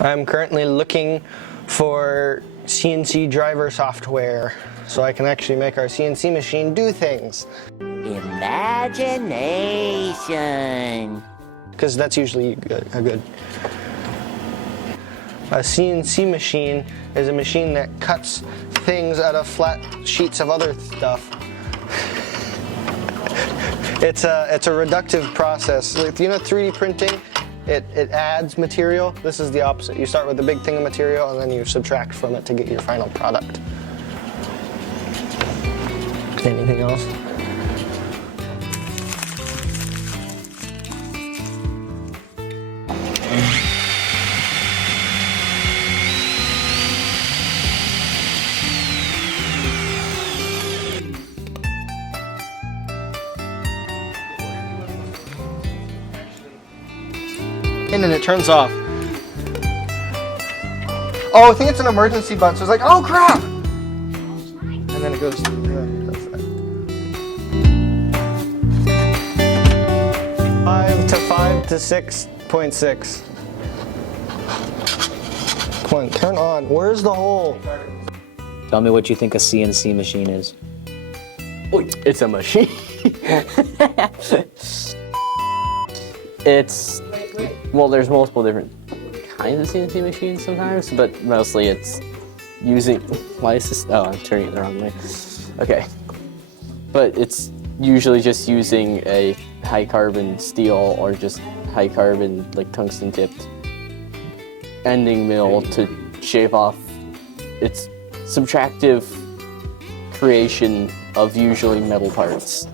I'm currently looking for CNC driver software so I can actually make our CNC machine do things. Imagination. Because that's usually a good. A CNC machine is a machine that cuts things out of flat sheets of other stuff. It's a reductive process. Like, you know, 3D printing, it adds material. This is the opposite. You start with a big thing of material and then you subtract from it to get your final product. Anything else? And then it turns off. Oh, I think it's an emergency button, so it's like, oh crap! And then it goes, does that. 5 to 5 to 6.6. Come on, turn on. Where's the hole? Tell me what you think a CNC machine is. It's a machine. It's, well, there's multiple different kinds of CNC machines sometimes, but mostly it's using, why is this, oh, I'm turning it the wrong way. Okay. But it's usually just using a high carbon steel or just high carbon, like tungsten tipped ending mill to shave off its subtractive creation of usually metal parts.